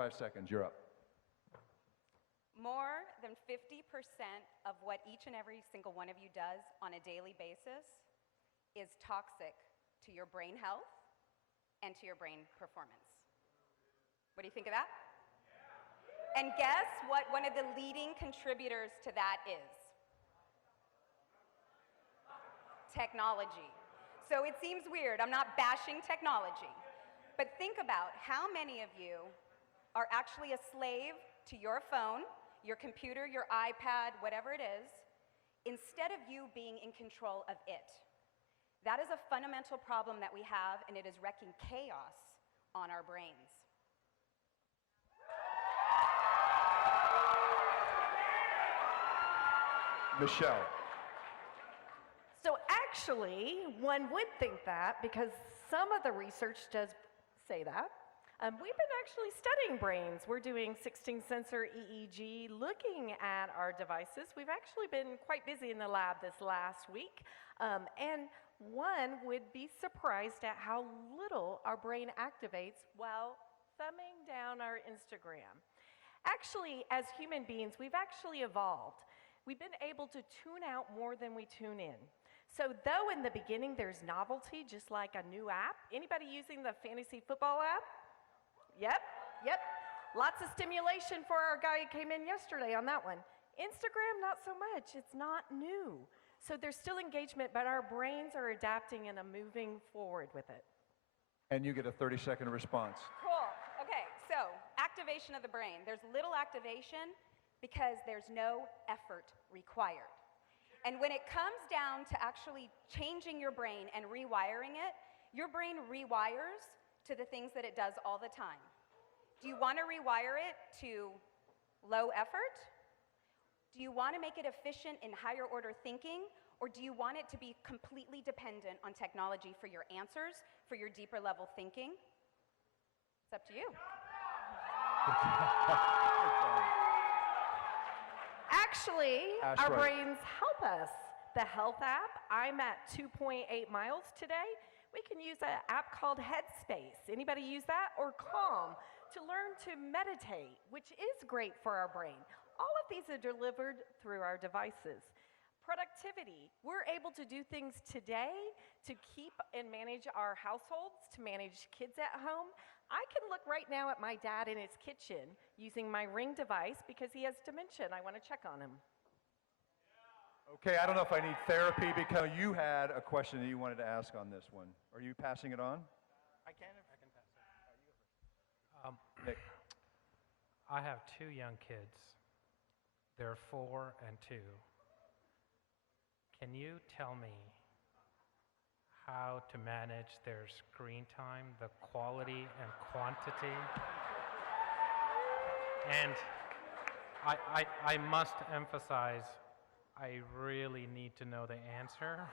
45 seconds. You're up. More than 50% of what each and every single one of you does on a daily basis is toxic to your brain health and to your brain performance. What do you think of that? And guess what one of the leading contributors to that is? Technology. So it seems weird, I'm not bashing technology, but think about how many of you are actually a slave to your phone, your computer, your iPad, whatever it is, instead of you being in control of it. That is a fundamental problem that we have, and it is wreaking chaos on our brains. Michelle. So actually, one would think that because some of the research does say that. We've been actually studying brains. We're doing 16-sensor EEG, looking at our devices. We've actually been quite busy in the lab this last week, and one would be surprised at how little our brain activates while thumbing down our Instagram. Actually, as human beings, we've actually evolved. We've been able to tune out more than we tune in. So though in the beginning there's novelty, just like a new app, anybody using the fantasy football app? Yep. Lots of stimulation for our guy who came in yesterday on that one. Instagram, not so much. It's not new. So there's still engagement, but our brains are adapting and are moving forward with it. And you get a 30-second response. Cool. Okay, so activation of the brain. There's little activation because there's no effort required. And when it comes down to actually changing your brain and rewiring it, your brain rewires to the things that it does all the time. Do you want to rewire it to low effort? Do you want to make it efficient in higher order thinking? Or do you want it to be completely dependent on technology for your answers, for your deeper level thinking? It's up to you. Actually, Ash, our right. brains help us. The health app, I'm at 2.8 miles today. We can use an app called Headspace. Anybody use that? Or Calm to learn to meditate, which is great for our brain. All of these are delivered through our devices. Productivity, we're able to do things today to keep and manage our households, to manage kids at home. I can look right now at my dad in his kitchen using my Ring device because he has dementia and I want to check on him. Okay, I don't know if I need therapy because you had a question that you wanted to ask on this one. Are you passing it on? I can pass it. Nick. I have 2 young kids. They're 4 and 2. Can you tell me how to manage their screen time, the quality and quantity? And I must emphasize, I really need to know the answer.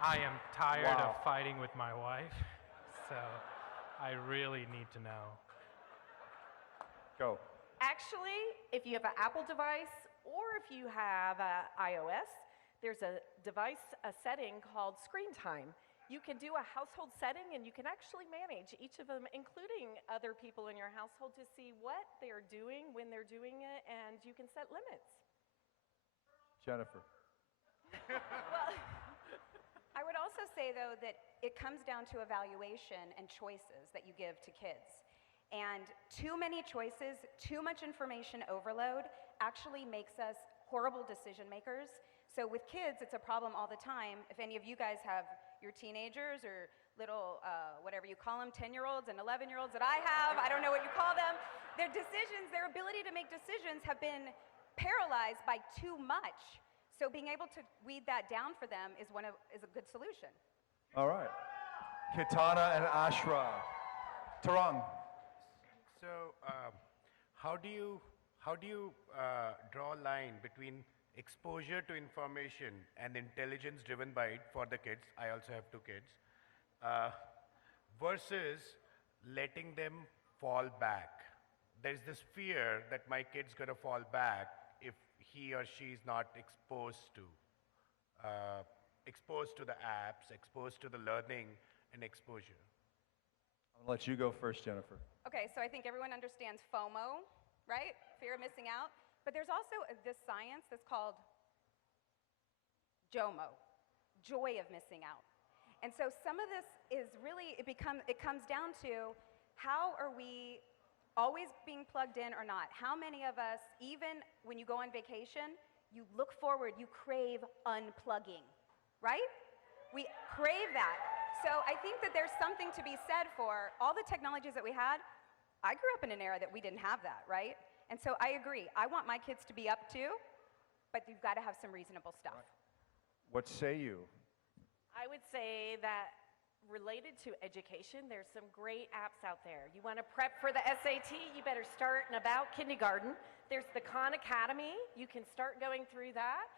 I am tired of fighting with my wife, so I really need to know. Go. Actually, if you have an Apple device or if you have iOS, there's a device, a setting called Screen Time. You can do a household setting and you can actually manage each of them, including other people in your household, to see what they're doing, when they're doing it, and you can set limits. Jennifer. Well, I would also say, though, that it comes down to evaluation and choices that you give to kids. And too many choices, too much information overload actually makes us horrible decision makers. So with kids, it's a problem all the time. If any of you guys have your teenagers or little, whatever you call them, 10-year-olds and 11-year-olds that I have, I don't know what you call them, their decisions, their ability to make decisions have been paralyzed by too much. So being able to weed that down for them is a good solution. All right. Kitana and Ashra. Tarang. So, how do you draw a line between exposure to information and intelligence driven by it for the kids? I also have 2 kids, versus letting them fall back. There's this fear that my kid's gonna fall back if he or she is not exposed to the apps, exposed to the learning and exposure. I'll let you go first, Jennifer. Okay, so I think everyone understands FOMO, right? Fear of missing out. But there's also this science that's called JOMO, joy of missing out. And so some of this is really, it comes down to how are we always being plugged in or not? How many of us, even when you go on vacation, you look forward, you crave unplugging, right? We crave that. So I think that there's something to be said for all the technologies that we had. I grew up in an era that we didn't have that, right? And so I agree. I want my kids to be up too, but you've got to have some reasonable stuff. What say you? I would say that related to education, there's some great apps out there. You want to prep for the SAT, you better start in about kindergarten. There's the Khan Academy. You can start going through that.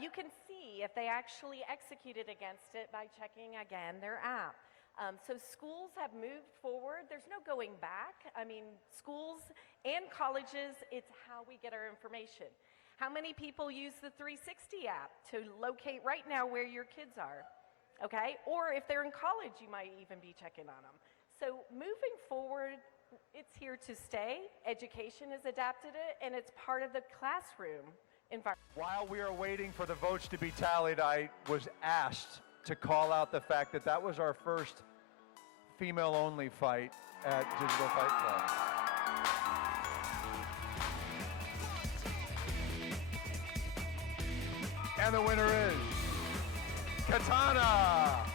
You can see if they actually executed against it by checking, again, their app. So schools have moved forward. There's no going back. I mean, schools and colleges, it's how we get our information. How many people use the 360 app to locate right now where your kids are? Okay? Or if they're in college, you might even be checking on them. So moving forward, it's here to stay. Education has adapted it, and it's part of the classroom environment. While we are waiting for the votes to be tallied, I was asked to call out the fact that that was our first female-only fight at Digital Fight Club. And the winner is Katana!